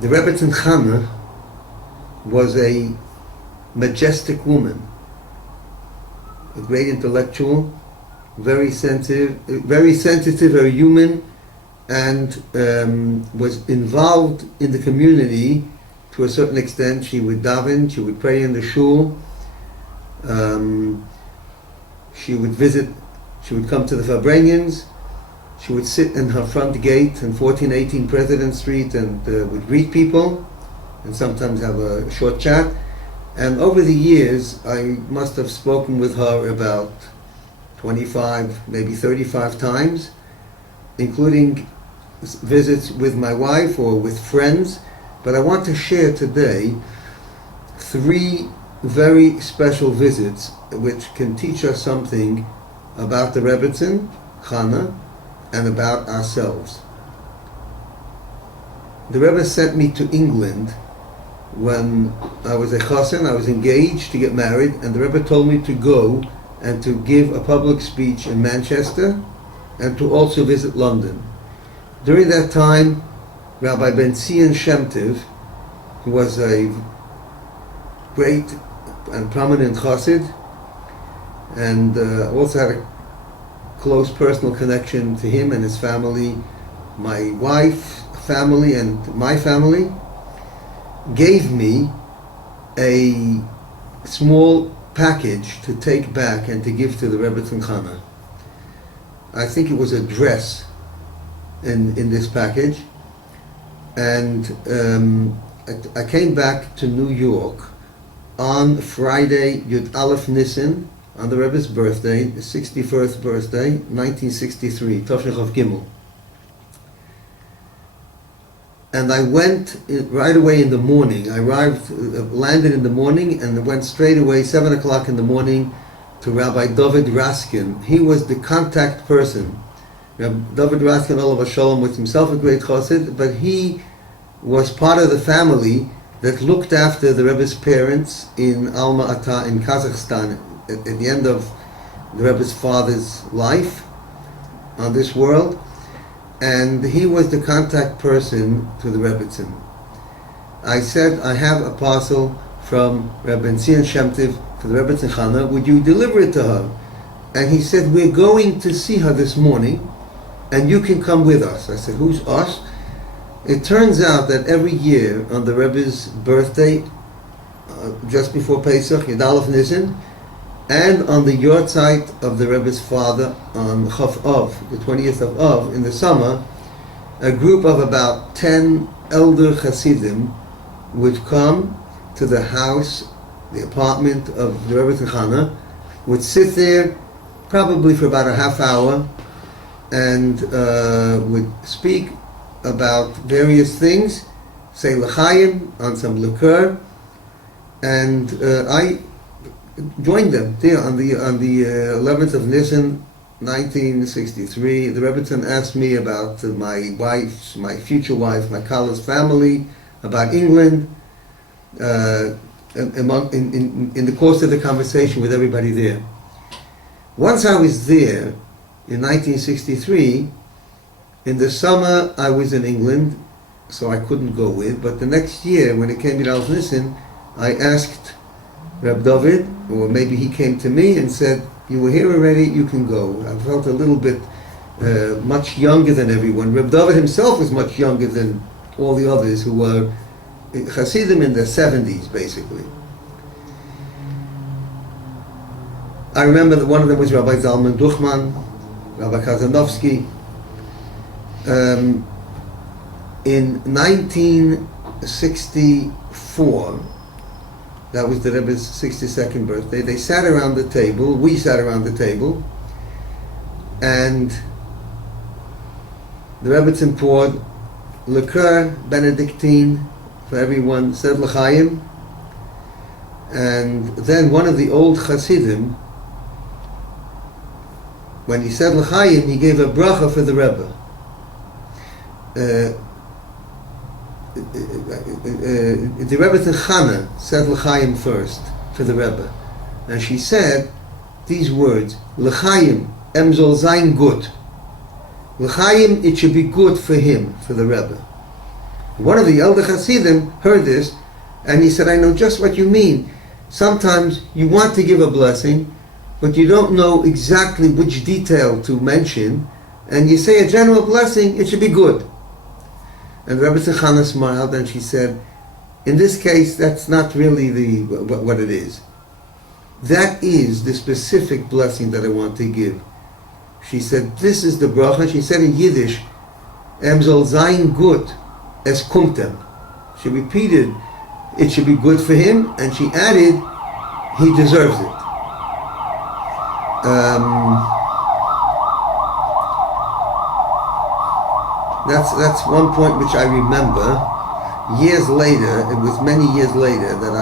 The Rebbetzin Chana was a majestic woman, a great intellectual, very sensitive, very human, and was involved in the community to a certain extent. She would daven, she would pray in the shul, she would visit, she would come to the Farbrengens, she would sit in her front gate in 1418 President Street and would greet people and sometimes have a short chat. And over the years, I must have spoken with her about 25, maybe 35 times, including visits with my wife or with friends. But I want to share today 3 very special visits which can teach us something about the Rebbetzin Chana and about ourselves. The Rebbe sent me to England when I was a chassan. I was engaged to get married, and the Rebbe told me to go and to give a public speech in Manchester and to also visit London. During that time, Rabbi Ben Zion Shem Tov, who was a great and prominent chassid, and also had a close personal connection to him and his family, my wife's family and my family, gave me a small package to take back and to give to the Rebbetzin Chana. I think it was a dress in this package, and I came back to New York on Friday, Yud Aleph Nisan, on the Rebbe's birthday, the 61st birthday, 1963, Tafshich of Gimel. And I went right away in the morning. I landed in the morning and went straight away, 7 o'clock in the morning, to Rabbi David Raskin. He was the contact person. Rabbi David Raskin, Olav Shalom, was himself a great chassid, but he was part of the family that looked after the Rebbe's parents in Alma Ata in Kazakhstan at the end of the Rebbe's father's life on this world. And he was the contact person to the Rebbetzin. I said, I have a parcel from Rabbi Zion Shem Tov for the Rebbetzin Chana, would you deliver it to her? And he said, we're going to see her this morning, and you can come with us. I said, who's us? It turns out that every year on the Rebbe's birthday, just before Pesach, Yud Aleph Nisan, and on the yartzeit of the Rebbe's father on Chav Av, the 20th of Av, in the summer, a group of about 10 elder Hasidim would come to the house, the apartment of the Rebbetzin Chana, would sit there probably for about a half hour and would speak about various things, say l'chaim on some liqueur, and I joined them there on the 11th of Nisan, 1963. The Rebbetzin asked me about my wife's, my future wife, my Kala's family, about England, in the course of the conversation with everybody there. Once I was there in 1963, in the summer I was in England, so I couldn't go with, but the next year when it came to Al Nisan, I asked Reb David, or maybe he came to me and said, you were here already, you can go. I felt a little bit much younger than everyone. Reb David himself was much younger than all the others who were Hasidim in their 70s, basically. I remember that one of them was Rabbi Zalman Duchman, Rabbi Kazanovsky. In 1964, that was the Rebbe's 62nd birthday, they sat around the table, we sat around the table, and the Rebbetzin poured liqueur, Benedictine, for everyone, said l'chaim, and then one of the old Hasidim, when he said l'chaim, he gave a bracha for the Rebbe. The Rebbetzin Chana said l'chaim first for the Rebbe, and she said these words: l'chaim em zol zayin gut. L'chaim, it should be good for him, for the Rebbe. One of the elder Hasidim heard this, and he said, I know just what you mean. Sometimes you want to give a blessing, but you don't know exactly which detail to mention, and you say a general blessing, it should be good. And Rebbetzin Chana smiled, and she said, in this case, that's not really what it is. That is the specific blessing that I want to give. She said, this is the bracha. She said in Yiddish, soll sein gut, es kommt ihm. She repeated, it should be good for him, and she added, he deserves it. That's one point which I remember. Years later, it was many years later that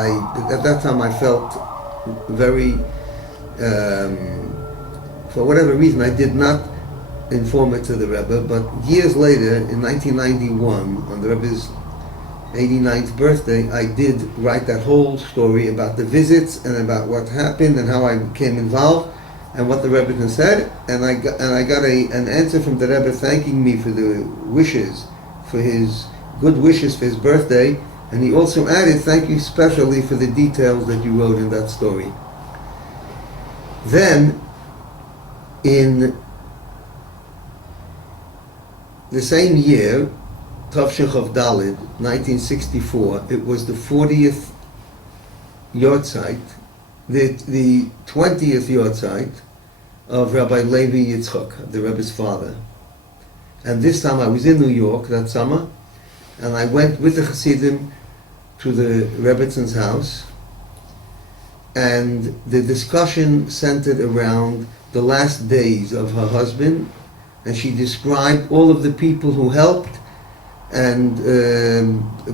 at that time I felt very, for whatever reason, I did not inform it to the Rebbe, but years later, in 1991, on the Rebbe's 89th birthday, I did write that whole story about the visits and about what happened and how I became involved and what the Rebbe said, and I got an answer from the Rebbe thanking me for the wishes, for his good wishes for his birthday, and he also added, thank you specially for the details that you wrote in that story. Then, in the same year, Tavshin Chav Daled, 1964, it was the 40th yartzeit, the 20th yartzeit of Rabbi Levi Yitzchak, the Rebbe's father. And this time I was in New York that summer, and I went with the Hasidim to the Rebbetzins house, and the discussion centered around the last days of her husband, and she described all of the people who helped, and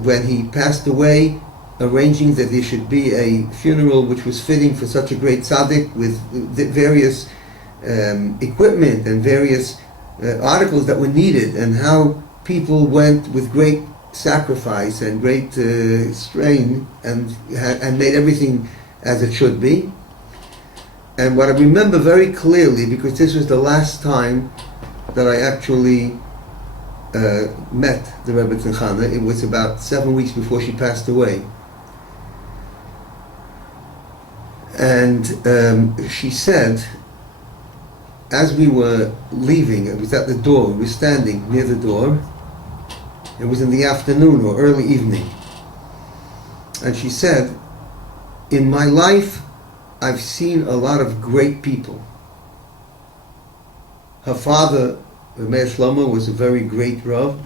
when he passed away, arranging that there should be a funeral which was fitting for such a great tzaddik with various equipment and various articles that were needed, and how people went with great sacrifice and great strain and made everything as it should be. And what I remember very clearly, because this was the last time that I actually met the Rebbetzin Chana, it was about 7 weeks before she passed away. And she said, as we were leaving, it was at the door, we were standing near the door, it was in the afternoon or early evening, and she said, in my life I've seen a lot of great people. Her father, Rebbe Shlomo, was a very great Rav.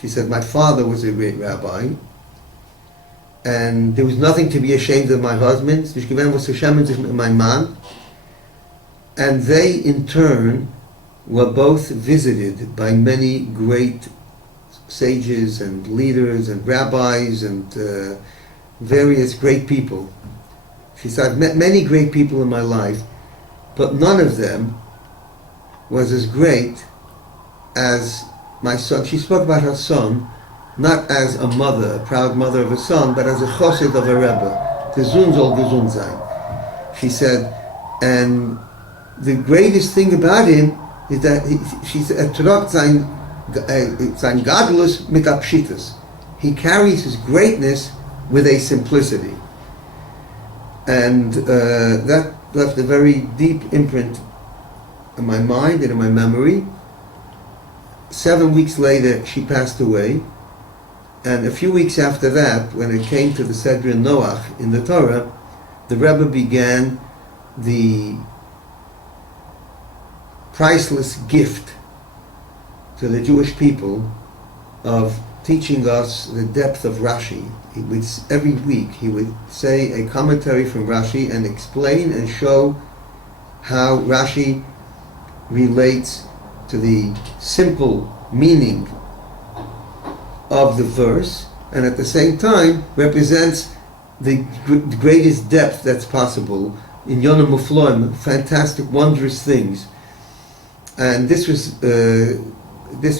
She said, my father was a great rabbi, and there was nothing to be ashamed of my husband, my man, and they in turn were both visited by many great sages and leaders and rabbis and various great people. She said, I've met many great people in my life, but none of them was as great as my son. She spoke about her son, not as a mother, a proud mother of a son, but as a chosid of a Rebbe. Gesund soll gesund sein. She said, and the greatest thing about him is that she said, trotz sein Gadlus mit Apshitas. He carries his greatness with a simplicity. And that left a very deep imprint in my mind and in my memory. 7 weeks later, she passed away. And a few weeks after that, when it came to the Sedrin Noach in the Torah, the Rebbe began the priceless gift to the Jewish people of teaching us the depth of Rashi. Every week he would say a commentary from Rashi and explain and show how Rashi relates to the simple meaning of the verse, and at the same time represents the greatest depth that's possible in Yonah Mufloim, fantastic, wondrous things. And this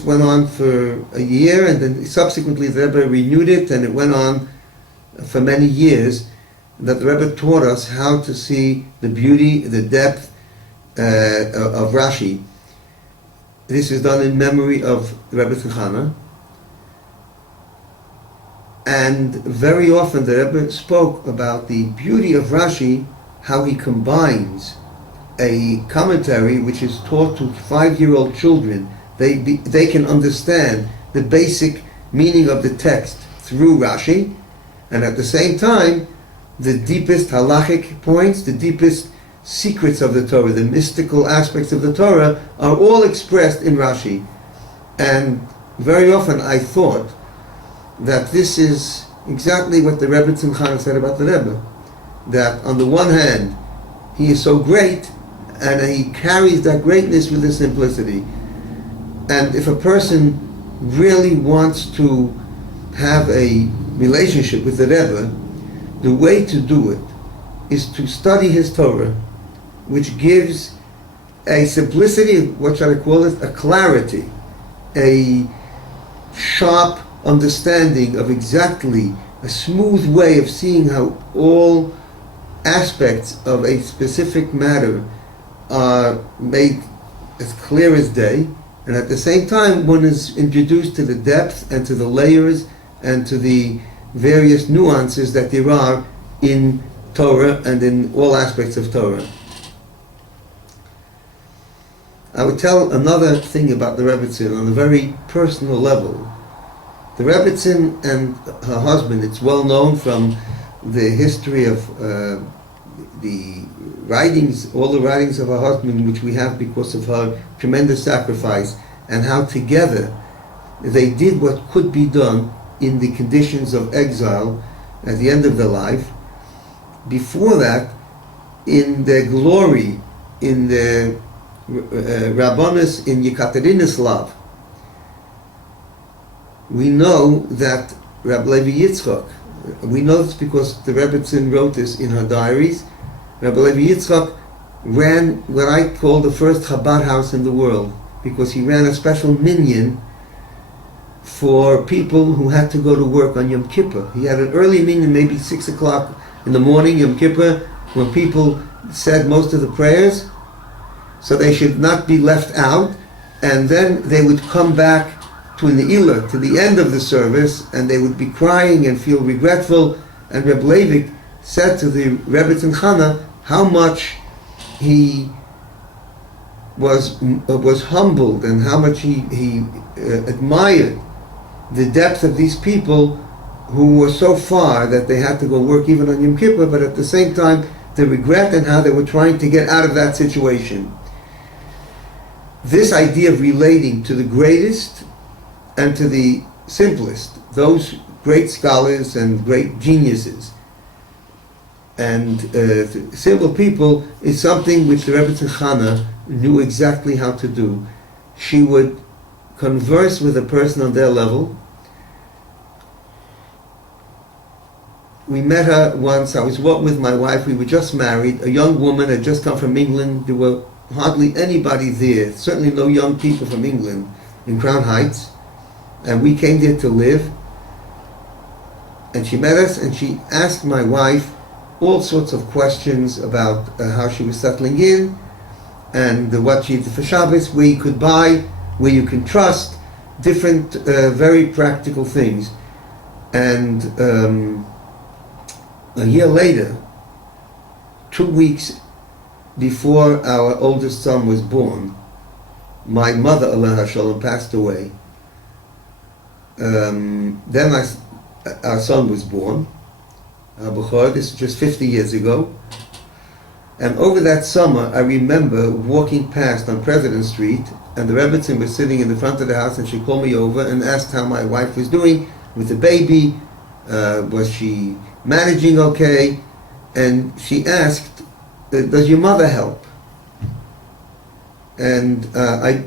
went on for a year, and then subsequently the Rebbe renewed it, and it went on for many years. That the Rebbe taught us how to see the beauty, the depth of Rashi. This is done in memory of the Rebbetzin Chana. And very often the Rebbe spoke about the beauty of Rashi, how he combines a commentary which is taught to 5-year-old children. They can understand the basic meaning of the text through Rashi, and at the same time, the deepest halachic points, the deepest secrets of the Torah, the mystical aspects of the Torah, are all expressed in Rashi. And very often I thought that this is exactly what the Rebbetzin Chana said about the Rebbe. That on the one hand, he is so great, and he carries that greatness with his simplicity. And if a person really wants to have a relationship with the Rebbe, the way to do it is to study his Torah, which gives a simplicity, what shall I call it, a clarity, a sharp understanding of exactly a smooth way of seeing how all aspects of a specific matter are made as clear as day, and at the same time one is introduced to the depth and to the layers and to the various nuances that there are in Torah and in all aspects of Torah. I would tell another thing about the Rebbetzin on a very personal level. The Rebbetzin and her husband, it's well known from the history of the writings, all the writings of her husband, which we have because of her tremendous sacrifice, and how together they did what could be done in the conditions of exile at the end of their life. Before that, in their glory, in the Rabbanis in Yekaterinoslav, we know that Rabbi Lew, we know this because the Rebbetzin wrote this in her diaries. Rabbi Lew ran what I call the first Chabad house in the world, because he ran a special minyan for people who had to go to work on Yom Kippur. He had an early minyan, maybe 6 o'clock in the morning, Yom Kippur, when people said most of the prayers, so they should not be left out, and then they would come back to Ne'ilah, to the end of the service, and they would be crying and feel regretful. And Rebbe Lew said to the Rebbetzin Chana how much he was humbled and how much he admired the depth of these people who were so far that they had to go work even on Yom Kippur, but at the same time the regret and how they were trying to get out of that situation. This idea of relating to the greatest and to the simplest, those great scholars and great geniuses and simple people, is something which the Rebbetzin Chana knew exactly how to do. She would converse with a person on their level. We met her once. I was with my wife. We were just married. A young woman had just come from England. There were hardly anybody there, certainly no young people from England in Crown Heights. And we came there to live. And she met us, and she asked my wife all sorts of questions about how she was settling in, and what she did for Shabbos, where you could buy, where you can trust, different very practical things. And a year later, 2 weeks before our oldest son was born, my mother, Allah Shalom, passed away. Then our son was born, this is just 50 years ago. And over that summer, I remember walking past on President Street, and the Rebbetzin was sitting in the front of the house, and she called me over and asked how my wife was doing with the baby. Was she managing okay? And she asked, does your mother help? And I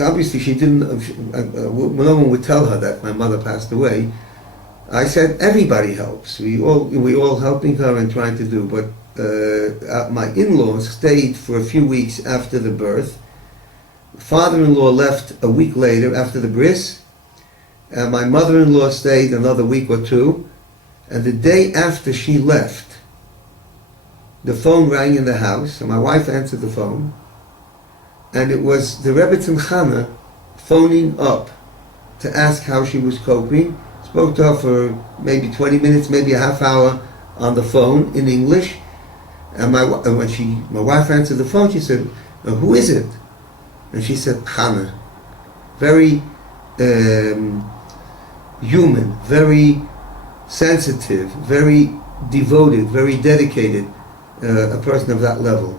obviously she didn't, no one would tell her that my mother passed away. I said, everybody helps. We all helping her and trying to do, but my in-laws stayed for a few weeks after the birth. Father-in-law left a week later after the bris, and my mother-in-law stayed another week or two, and the day after she left, the phone rang in the house, and my wife answered the phone, and it was the Rebbetzin Chana phoning up to ask how she was coping. Spoke to her for maybe 20 minutes, maybe a half hour on the phone in English. And when my wife answered the phone, she said, "Who is it?" And she said, "Chana." Very human, very sensitive, very devoted, very dedicated, a person of that level.